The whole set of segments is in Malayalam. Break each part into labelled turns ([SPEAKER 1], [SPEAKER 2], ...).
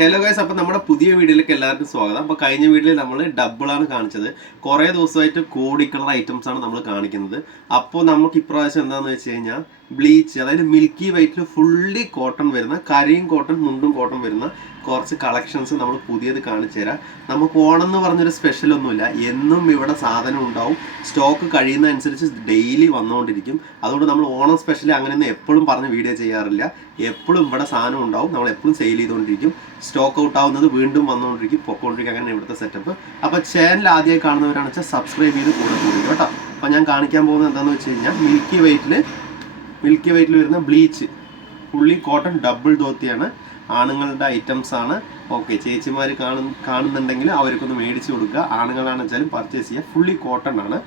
[SPEAKER 1] ഹലോ ഗൈസ് അപ്പോൾ നമ്മുടെ പുതിയ വീഡിയോയിലേക്ക് എല്ലാവർക്കും സ്വാഗതം. അപ്പോൾ കഴിഞ്ഞ വീഡിയോയിൽ നമ്മൾ ഡബിളാണ് കാണിച്ചത്. കുറേ ദിവസമായിട്ട് കോടി കളർ ഐറ്റംസ് ആണ് നമ്മൾ കാണിക്കുന്നത്. അപ്പോൾ നമുക്ക് ഇപ്രാവശ്യം എന്താണെന്ന് വെച്ച് കഴിഞ്ഞാൽ ബ്ലീച്ച് അതായത് മിൽക്കി വൈറ്റിൽ ഫുള്ളി കോട്ടൺ വരുന്ന കരിയും കോട്ടൺ മുണ്ടും കോട്ടൺ വരുന്ന കുറച്ച് കളക്ഷൻസ് നമ്മൾ പുതിയത് കാണിച്ചു തരാം. നമുക്ക് ഓണം എന്ന് പറഞ്ഞൊരു സ്പെഷ്യൽ ഒന്നുമില്ല. എന്നും ഇവിടെ സാധനം ഉണ്ടാവും. സ്റ്റോക്ക് കഴിയുന്ന അനുസരിച്ച് ഡെയിലി വന്നുകൊണ്ടിരിക്കും. അതുകൊണ്ട് നമ്മൾ ഓണം സ്പെഷ്യൽ അങ്ങനെയൊന്നും എപ്പോഴും പറഞ്ഞ് വീഡിയോ ചെയ്യാറില്ല. എപ്പോഴും ഇവിടെ സാധനം ഉണ്ടാവും. നമ്മൾ എപ്പോഴും സെയിൽ ചെയ്തുകൊണ്ടിരിക്കും. സ്റ്റോക്ക് ഔട്ട് ആവുന്നത് വീണ്ടും വന്നുകൊണ്ടിരിക്കും. പൊക്കോണ്ടിരിക്കും അങ്ങനെ ഇവിടുത്തെ സെറ്റപ്പ് അപ്പോൾ ചാനൽ ആദ്യമായി കാണുന്നവരാണെന്ന് വെച്ചാൽ സബ്സ്ക്രൈബ് ചെയ്ത് കൂടെ കൂടി കേട്ടോ അപ്പോൾ ഞാൻ കാണിക്കാൻ പോകുന്നത് എന്താണെന്ന് വെച്ച് കഴിഞ്ഞാൽ മിൽക്കി വൈറ്റിൽ മിൽക്കി വൈറ്റിൽ വരുന്ന ബ്ലീച്ച് ഫുള്ളി കോട്ടൺ ഡബിൾ ധോത്തിയാണ് ആണുങ്ങളുടെ ഐറ്റംസ് ആണ്. ഓക്കെ ചേച്ചിമാർ കാണു കാണുന്നുണ്ടെങ്കിൽ അവർക്കൊന്ന് മേടിച്ചു കൊടുക്കുക. ആണുങ്ങളാണെന്ന് വെച്ചാലും പർച്ചേസ് ചെയ്യുക. ഫുള്ളി കോട്ടൺ ആണ്.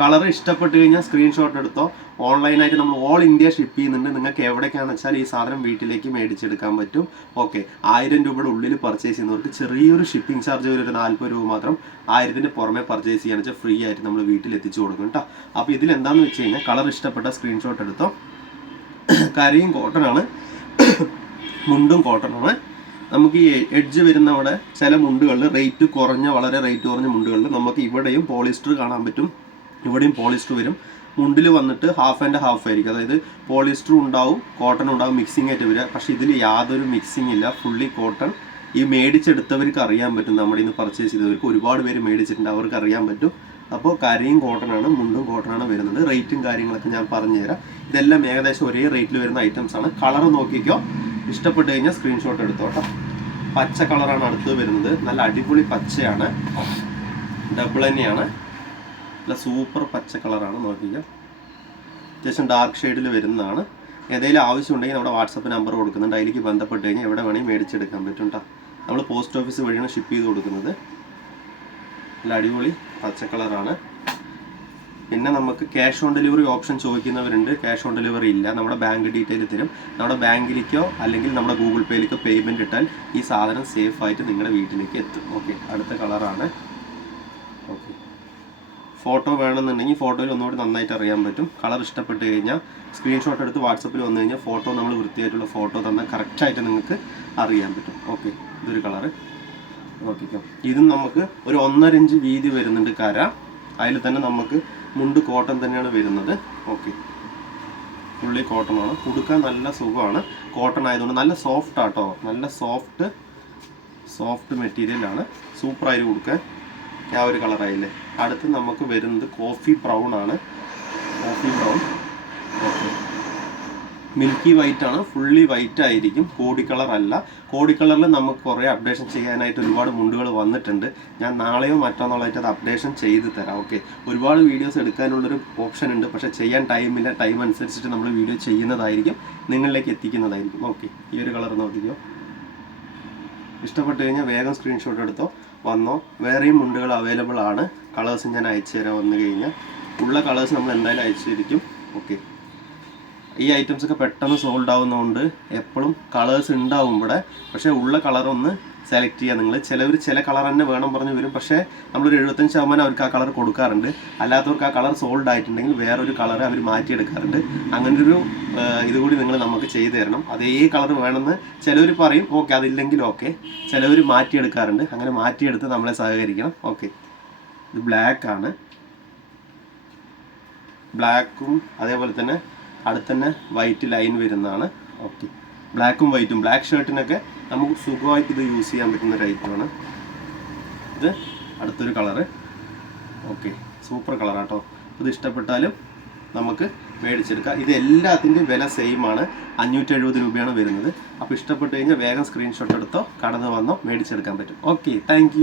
[SPEAKER 1] കളർ ഇഷ്ടപ്പെട്ട് കഴിഞ്ഞാൽ സ്ക്രീൻഷോട്ട് എടുത്തോ. ഓൺലൈനായിട്ട് നമ്മൾ ഓൾ ഇന്ത്യ ഷിപ്പ് ചെയ്യുന്നുണ്ട്. നിങ്ങൾക്ക് എവിടേക്കാണെന്ന് വെച്ചാൽ ഈ സാധനം വീട്ടിലേക്ക് മേടിച്ചെടുക്കാൻ പറ്റും. ഓക്കെ ആയിരം രൂപയുടെ ഉള്ളിൽ പർച്ചേസ് ചെയ്യുന്നവർക്ക് ചെറിയൊരു ഷിപ്പിംഗ് ചാർജ് ഒരു നാൽപ്പത് രൂപ മാത്രം ആയിരത്തിന്റെ പുറമെ പർച്ചേസ് ചെയ്യാന്ന് വെച്ചാൽ ഫ്രീ ആയിട്ട് നമ്മൾ വീട്ടിൽ എത്തിച്ചു കൊടുക്കും കേട്ടോ അപ്പോൾ ഇതിൽ എന്താണെന്ന് വെച്ച് കഴിഞ്ഞാൽ കളർ ഇഷ്ടപ്പെട്ട സ്ക്രീൻഷോട്ട് എടുത്തോ. കരയും ആണ് മുണ്ടും കോട്ടൺ ആണ് നമുക്ക് ഈ എഡ്ജ് വരുന്ന അവിടെ ചില മുണ്ടുകളിൽ റേറ്റ് കുറഞ്ഞ വളരെ റേറ്റ് കുറഞ്ഞ മുണ്ടുകളിൽ നമുക്ക് ഇവിടെയും പോളിസ്റ്റർ കാണാൻ പറ്റും. ഇവിടെയും പോളിസ്റ്റർ വരും. മുണ്ടിൽ വന്നിട്ട് ഹാഫ് ആൻഡ് ഹാഫ് ആയിരിക്കും. അതായത് പോളിസ്റ്റർ ഉണ്ടാവും കോട്ടൺ ഉണ്ടാവും മിക്സിംഗ് ആയിട്ട് വരിക. പക്ഷേ ഇതിൽ യാതൊരു മിക്സിംഗ് ഇല്ല. ഫുള്ളി കോട്ടൺ ഈ മേടിച്ചെടുത്തവർക്ക് അറിയാൻ പറ്റും. നമ്മുടെ ഇന്ന് പർച്ചേസ് ചെയ്തവർക്ക് ഒരുപാട് പേര് മേടിച്ചിട്ടുണ്ട്. അവർക്ക് അറിയാൻ പറ്റും. അപ്പോൾ കരയും കോട്ടണാണ് മുണ്ടും കോട്ടണാണ് വരുന്നത്. റേറ്റും കാര്യങ്ങളൊക്കെ ഞാൻ പറഞ്ഞു തരാം ഇതെല്ലാം ഏകദേശം ഒരേ റേറ്റിൽ വരുന്ന ഐറ്റംസ് ആണ്. കളർ നോക്കിക്കോ. ഇഷ്ടപ്പെട്ട് കഴിഞ്ഞാൽ സ്ക്രീൻഷോട്ട് എടുത്തോട്ടോ. പച്ച കളറാണ് അടുത്ത് വരുന്നത്. നല്ല അടിപൊളി പച്ചയാണ്. ഡബിൾ തന്നെയാണ്. നല്ല സൂപ്പർ പച്ച കളറാണ് നോക്കിക്കോ. അത്യാവശ്യം ഡാർക്ക് ഷെയ്ഡിൽ വരുന്നതാണ്. ഏതെങ്കിലും ആവശ്യമുണ്ടെങ്കിൽ നമ്മുടെ വാട്സപ്പ് നമ്പർ കൊടുക്കുന്നുണ്ട്. അതിലേക്ക് ബന്ധപ്പെട്ട് കഴിഞ്ഞാൽ എവിടെ വേണമെങ്കിൽ മേടിച്ചെടുക്കാൻ പറ്റും കേട്ടോ നമ്മൾ പോസ്റ്റ് ഓഫീസ് വഴിയാണ് ഷിപ്പ് ചെയ്ത് കൊടുക്കുന്നത്. നല്ല അടിപൊളി പച്ച കളറാണ്. പിന്നെ നമുക്ക് ക്യാഷ് ഓൺ ഡെലിവറി ഓപ്ഷൻ ചോദിക്കുന്നവരുണ്ട്. ക്യാഷ് ഓൺ ഡെലിവറി ഇല്ല. നമ്മുടെ ബാങ്ക് ഡീറ്റെയിൽ തരും. നമ്മുടെ ബാങ്കിലേക്കോ അല്ലെങ്കിൽ നമ്മുടെ ഗൂഗിൾ പേയിലേക്കോ പേയ്മെന്റ് ഇട്ടാൽ ഈ സാധനം സേഫ് ആയിട്ട് നിങ്ങളുടെ വീട്ടിലേക്ക് എത്തും. ഓക്കെ അടുത്ത കളറാണ്. ഓക്കെ ഫോട്ടോ വേണമെന്നുണ്ടെങ്കിൽ ഫോട്ടോയിൽ ഒന്നുകൂടി നന്നായിട്ട് അറിയാൻ പറ്റും. കളർ ഇഷ്ടപ്പെട്ട് കഴിഞ്ഞാൽ സ്ക്രീൻഷോട്ട് എടുത്ത് വാട്സപ്പിൽ വന്നു കഴിഞ്ഞാൽ ഫോട്ടോ നമ്മൾ വൃത്തിയായിട്ടുള്ള ഫോട്ടോ തന്നാൽ കറക്റ്റായിട്ട് നിങ്ങൾക്ക് അറിയാൻ പറ്റും. ഓക്കെ ഇതൊരു കളറ്. നോക്കിക്കോ. ഇതും നമുക്ക് ഒരു ഒന്നര ഇഞ്ച് വീതി വരുന്നുണ്ട് കര. അതിൽ തന്നെ നമുക്ക് മുണ്ട് കോട്ടൺ തന്നെയാണ് വരുന്നത്. ഓക്കെ. ഫുള്ളി കോട്ടൺ ആണ് കൊടുക്കാൻ നല്ല സുഖമാണ്. കോട്ടൺ ആയതുകൊണ്ട് നല്ല സോഫ്റ്റ് ആട്ടോ. നല്ല സോഫ്റ്റ് സോഫ്റ്റ് മെറ്റീരിയലാണ് സൂപ്പറായിട്ട് കൊടുക്കാൻ ആ ഒരു കളറായില്ലേ അടുത്ത് നമുക്ക് വരുന്നത് കോഫി ബ്രൗൺ ആണ്. Coffee brown. Okay. Milky white ആണ് ഫുള്ളി വൈറ്റ് ആയിരിക്കും. കോടി കളർ അല്ല. കോടി കളറിൽ നമുക്ക് കുറേ അപ്ഡേഷൻ ചെയ്യാനായിട്ട് ഒരുപാട് മുണ്ടുകൾ വന്നിട്ടുണ്ട്. ഞാൻ നാളെയോ മറ്റന്നാളായിട്ട് അത് അപ്ഡേഷൻ ചെയ്ത് തരാം. ഓക്കെ ഒരുപാട് വീഡിയോസ് എടുക്കാനുള്ളൊരു ഓപ്ഷൻ ഉണ്ട്. പക്ഷേ ചെയ്യാൻ ടൈമില്ല ടൈം അനുസരിച്ചിട്ട് നമ്മൾ വീഡിയോ ചെയ്യുന്നതായിരിക്കും. നിങ്ങളിലേക്ക് എത്തിക്കുന്നതായിരിക്കും. ഓക്കെ ഈ ഒരു കളർ നോക്കിക്കോ. ഇഷ്ടപ്പെട്ട് കഴിഞ്ഞാൽ വേഗം സ്ക്രീൻഷോട്ട് എടുത്തോ വന്നോ. വേറെയും മുണ്ടുകൾ അവൈലബിൾ ആണ്. കളേഴ്സ് ഞാൻ അയച്ചു തരാം വന്നു കഴിഞ്ഞാൽ. ഉള്ള കളേഴ്സ് നമ്മൾ എന്തായാലും അയച്ചു തരിക്കും ഓക്കെ ഈ ഐറ്റംസ് ഒക്കെ പെട്ടെന്ന് സോൾഡ് ആവുന്നതുകൊണ്ട് എപ്പോഴും കളേഴ്സ് ഉണ്ടാവും ഇവിടെ. പക്ഷേ ഉള്ള കളർ ഒന്ന് സെലക്ട് ചെയ്യുക നിങ്ങൾ ചിലവർ ചില കളർ തന്നെ വേണം പറഞ്ഞ് വരും. പക്ഷേ നമ്മളൊരു എഴുപത്തഞ്ച് ശതമാനം അവർക്ക് ആ കളർ കൊടുക്കാറുണ്ട്. അല്ലാത്തവർക്ക് ആ കളർ സോൾഡ് ആയിട്ടുണ്ടെങ്കിൽ വേറൊരു കളർ അവർ മാറ്റിയെടുക്കാറുണ്ട്. അങ്ങനെ ഒരു ഇതുകൂടി നിങ്ങൾ നമുക്ക് ചെയ്തു തരണം. അതേ കളർ വേണമെന്ന് ചിലവർ പറയും. ഓക്കെ അതില്ലെങ്കിൽ ഓക്കെ. ചിലവർ മാറ്റിയെടുക്കാറുണ്ട്. അങ്ങനെ മാറ്റിയെടുത്ത് നമ്മളെ സഹകരിക്കണം. ഓക്കെ. ഇത് ബ്ലാക്ക് ആണ്. ബ്ലാക്കും അതേപോലെ തന്നെ അടുത്ത് തന്നെ വൈറ്റ് ലൈൻ വരുന്നതാണ് ഓക്കെ ബ്ലാക്കും വൈറ്റും ബ്ലാക്ക് ഷർട്ടിനൊക്കെ നമുക്ക് സുഖമായിട്ട് ഇത് യൂസ് ചെയ്യാൻ പറ്റുന്ന ഒരു ഐറ്റമാണ് ഇത് അടുത്തൊരു കളറ് ഓക്കെ സൂപ്പർ കളറാട്ടോ ഇത് ഇഷ്ടപ്പെട്ടാലും നമുക്ക് മേടിച്ചെടുക്കാം. ഇത് എല്ലാത്തിന്റെയും വില സെയിം ആണ്. അഞ്ഞൂറ്റി എഴുപത് രൂപയാണ് വരുന്നത്. അപ്പോൾ ഇഷ്ടപ്പെട്ട് കഴിഞ്ഞാൽ വേഗം സ്ക്രീൻഷോട്ട് എടുത്തോ കടന്നു വന്നോ മേടിച്ചെടുക്കാൻ പറ്റും. Okay thank